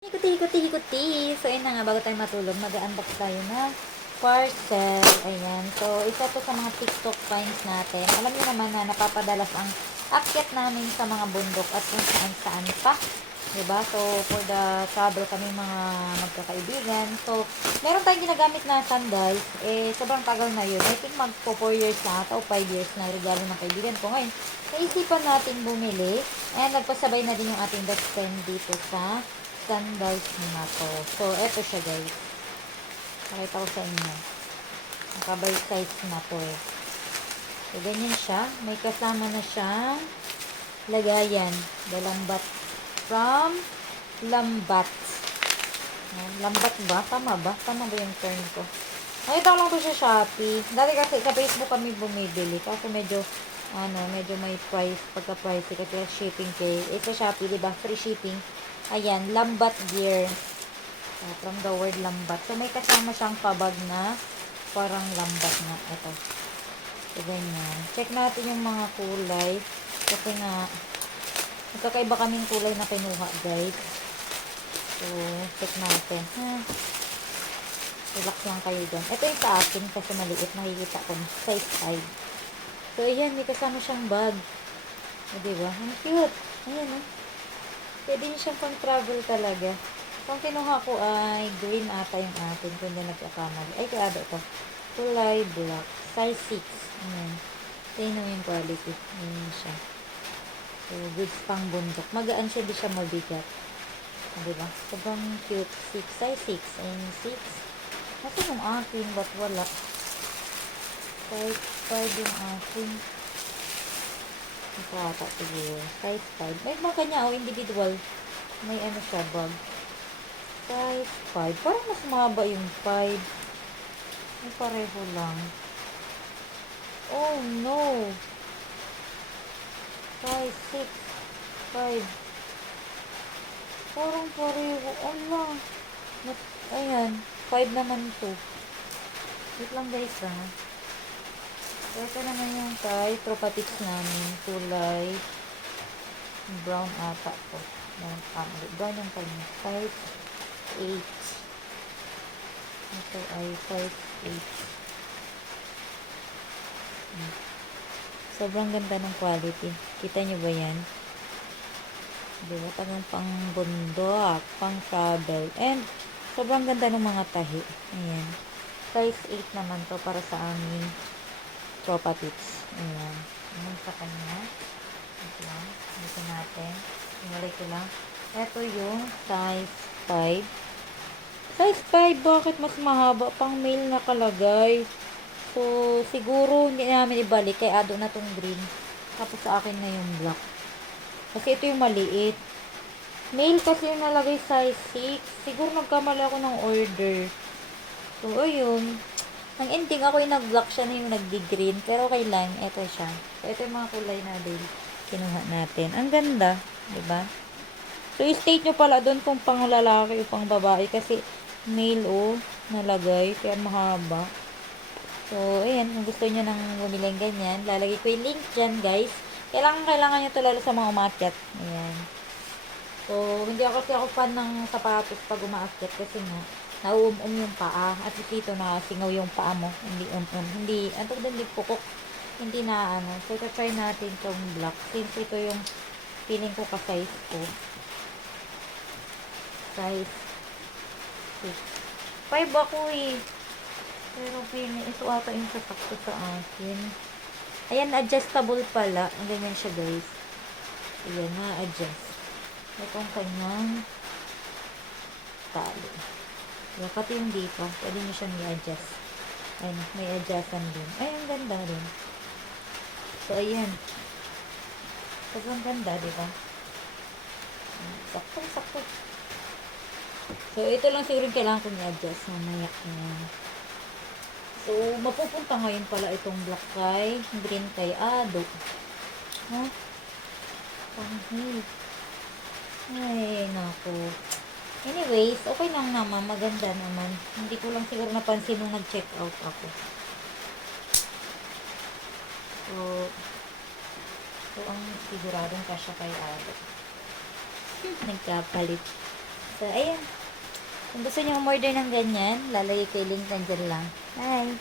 Hikuti-hikuti-hikuti. So, ayun na nga, bago tayo matulog, mag-unbox tayo na parcel. Ayan. So, isa to sa mga TikTok finds natin. Alam niyo naman na napapadalas ang akyat namin sa mga bundok at kung saan-saan pa. Diba? So, for the travel kami mga magkakaibigan. So, meron tayong ginagamit na sandals. Sobrang tagal na yun. I think magpo 4 years na ata o 5 years na regalo ng kaibigan ko. Ngayon, naisipan natin bumili. And nagpasabay na din yung ating best friend dito sa sandals na to. So, eto siya guys. Pakita ko sa inyo. Nakabay size na to eh. So, ganyan siya. May kasama na siyang lagayan. Dalambat. From Lambat. Lambat ba? Tama ba? Tama ba yung term ko? Nakita ko lang to sa Shopee. Dati kasi sa Facebook kami bumibili. Kasi medyo may price, pagka-pricey kasi shipping kay. Sa Shopee, diba? Free shipping. Ayan, Lambat gear. From the word Lambat. So, may kasama siyang pabag na parang lambat na. Ito. So, ganyan. Check natin yung mga kulay. Kasi nga, magkakaiba kaming kulay na kinuha, guys. So, check natin. Relax lang kayo dyan. Ito yung sa akin kasi maliit. Nakikita ko. Size 5. So, ayan. May kasama siyang bag. O, diba? Ang cute. Ayan, oh. Pwede niyo siyang pang-travel talaga. Kung kinuha ko ay green ata yung atin. Kung hindi nagkakamali. Ay, kaya ito. Kulay black. Size 6. Ayan. Tingnan mo yung quality. Ayan siya. So, goods pang bundok. Magaan siya, di siya mabigat. Diba? Sobrang cute. Size 6. Ayan, 6. Nasa yung akin, ba't wala? Size 5 yung akin. Ito ata siguro. Size 5. May mga kanya, individual. May siya, bag. Size 5. Parang mas mahaba yung 5. May pareho lang. Oh, no. Size 6. 5. Parang pareho. Allah. Ayan. 5 naman to. Wait lang guys ha. Ito naman yung kay Tropa Tips namin. Kulay brown ata to. Brown yung kanya. Size 8. Ito ay size 8. Sobrang ganda ng quality. Kita nyo ba yan? Diba? Tagang pang bundok, pang travel. And, sobrang ganda ng mga tahi. Ayan. Size 8 naman to para sa aming Tropa Tips. Ayan. Ayan sa kanya. Ito lang. Dito natin. Ingalay ko lang. Ito yung size 5. Size 5, bakit mas mahaba? Pang male nakalagay. So, siguro hindi namin ibalik. Kaya ado na tong green. Tapos sa akin na yung black. Kasi ito yung maliit. Male kasi yung nalagay size 6. Siguro nagkamali ako ng order. So, ayun. Ang ending ako yung nag-black siya na yung nag-green. Pero okay lang. Ito siya. So, ito yung mga kulay na din. Kinuha natin. Ang ganda. Diba? So, i-state nyo pala doon kung pang lalaki o pang babae. Kasi male nalagay. Kaya mahaba. So, ayan, kung gusto niyo nang bumili ng ganyan, lalagay ko yung link dyan, guys. Kailangan nyo ito lalo sa mga umakyat. Ayan. So, hindi ako kasi ako fan ng sapatos pag umaakyat kasi nga, nauum-um yung paa. At dito nakasingaw yung paa mo. Hindi Hindi, hindi pukok. Hindi na So, try natin itong black. Since ito yung feeling ko ka-size ko. Size 6. 5 ako eh. Pero ito ata yung sasakto sa akin. Ayan, adjustable pala. Ang ganyan siya, guys. Ayan, na-adjust. Ito ang kanyang tali. Ayan, pati yung dito. Pwede nyo siyang i-adjust. Ayan, may adjustan din. Ay, ang ganda rin. So, ayan. Sobrang ganda, diba? Sakto. So, ito lang siguro yung kailangan kong i-adjust. Mamaya. Ayan. So, mapupunta ngayon pala itong black kay green kay Ado. Panghil. Ay, naku. Anyways, okay lang naman. Maganda naman. Hindi ko lang siguro napansin nung nag-check out ako. So ang siguradong kasya kay Ado. Nagkapalit. So, ayun. Kung gusto niyo umorder ng ganyan, lalagay ko yung link nandyan lang. Bye!